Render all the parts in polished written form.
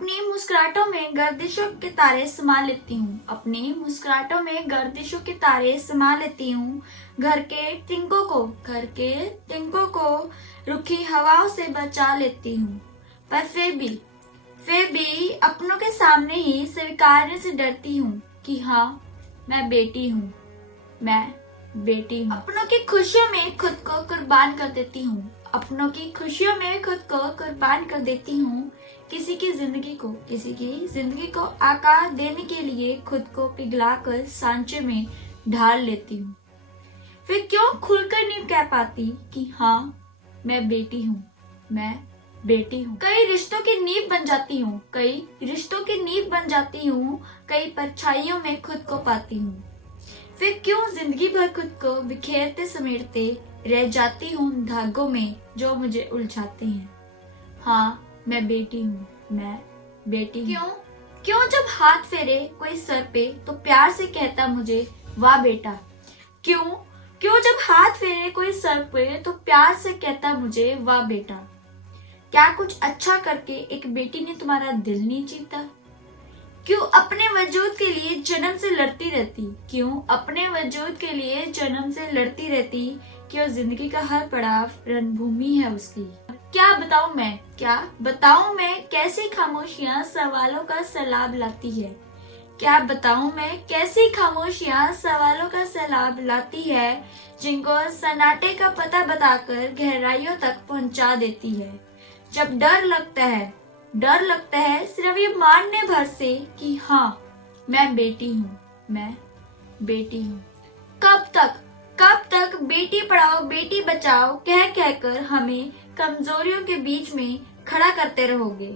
अपनी मुस्कुराहटों में गर्दिशों के तारे समा लेती हूँ। अपनी मुस्कुराहटों में गर्दिशों के तारे समा लेती हूँ। घर के तिनकों को रुखी हवाओं से बचा लेती हूँ। पर फिर भी अपनों के सामने ही स्वीकारने से डरती हूँ कि हाँ, मैं बेटी हूँ। अपनों की खुशियों में खुद को कुर्बान कर देती हूँ। अपनों की खुशियों में खुद को कुर्बान कर देती हूँ। किसी की जिंदगी को आकार देने के लिए खुद को पिघलाकर सांचे में ढाल लेती हूँ। फिर क्यों खुलकर नहीं कह पाती कि हाँ, मैं बेटी हूँ। कई रिश्तों की नींव बन जाती हूँ। कई परछाइयों में खुद को पाती हूँ। फिर क्यों जिंदगी भर खुद को बिखेरते समेटते रह जाती हूँ धागों में जो मुझे उलझाते हैं। हाँ, मैं बेटी हूँ। क्यों जब हाथ फेरे कोई सर पे तो प्यार से कहता मुझे वाह बेटा। क्यों जब हाथ फेरे कोई सर पे तो प्यार से कहता मुझे वाह बेटा। क्या कुछ अच्छा करके एक बेटी ने तुम्हारा दिल नहीं जीता? क्यों अपने वजूद के लिए जन्म से लड़ती रहती? क्यों जिंदगी का हर पड़ाव रणभूमि है उसकी? क्या बताऊं मैं कैसी खामोशियां सवालों का सैलाब लाती है जिनको सन्नाटे का पता बताकर गहराइयों तक पहुंचा देती है। जब डर लगता है सिर्फ ये मानने भर से कि हाँ, मैं बेटी हूँ। कब तक बेटी पढ़ाओ बेटी बचाओ कह कर हमें कमजोरियों के बीच में खड़ा करते रहोगे?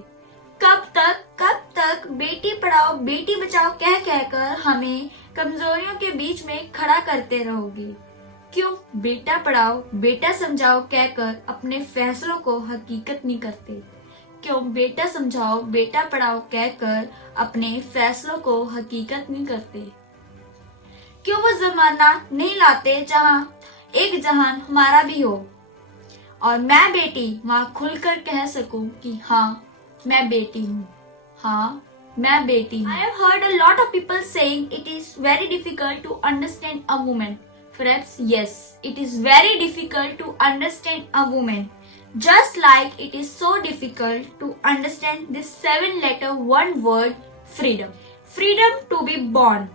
कब तक बेटी पढ़ाओ बेटी बचाओ कह कर हमें कमजोरियों के बीच में खड़ा करते रहोगे? क्यों बेटा पढ़ाओ बेटा समझाओ कहकर अपने फैसलों को हकीकत नहीं करते? क्यों बेटा समझाओ बेटा पढ़ाओ कहकर अपने फैसलों को हकीकत नहीं करते? क्यों वो जमाना नहीं लाते जहाँ एक जहान हमारा भी हो और मैं बेटी वहाँ खुलकर कह सकूं कि हाँ, मैं बेटी हूँ। I have heard a lot of people saying it is very difficult to understand a woman. Perhaps yes, it is very difficult to understand a woman. Just like it is so difficult to understand this 7-letter one word, freedom. Freedom to be born.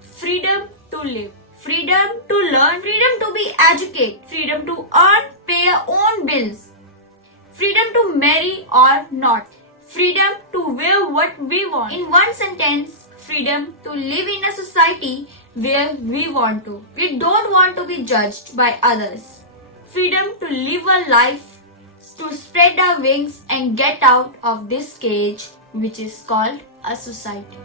Freedom to live. Freedom to learn. Freedom to be educated. Freedom to earn, pay your own bills. Freedom to marry or not. Freedom to wear what we want. In one sentence, freedom to live in a society where we want to. We don't want to be judged by others. Freedom to live a life, to spread our wings and get out of this cage which is called a society.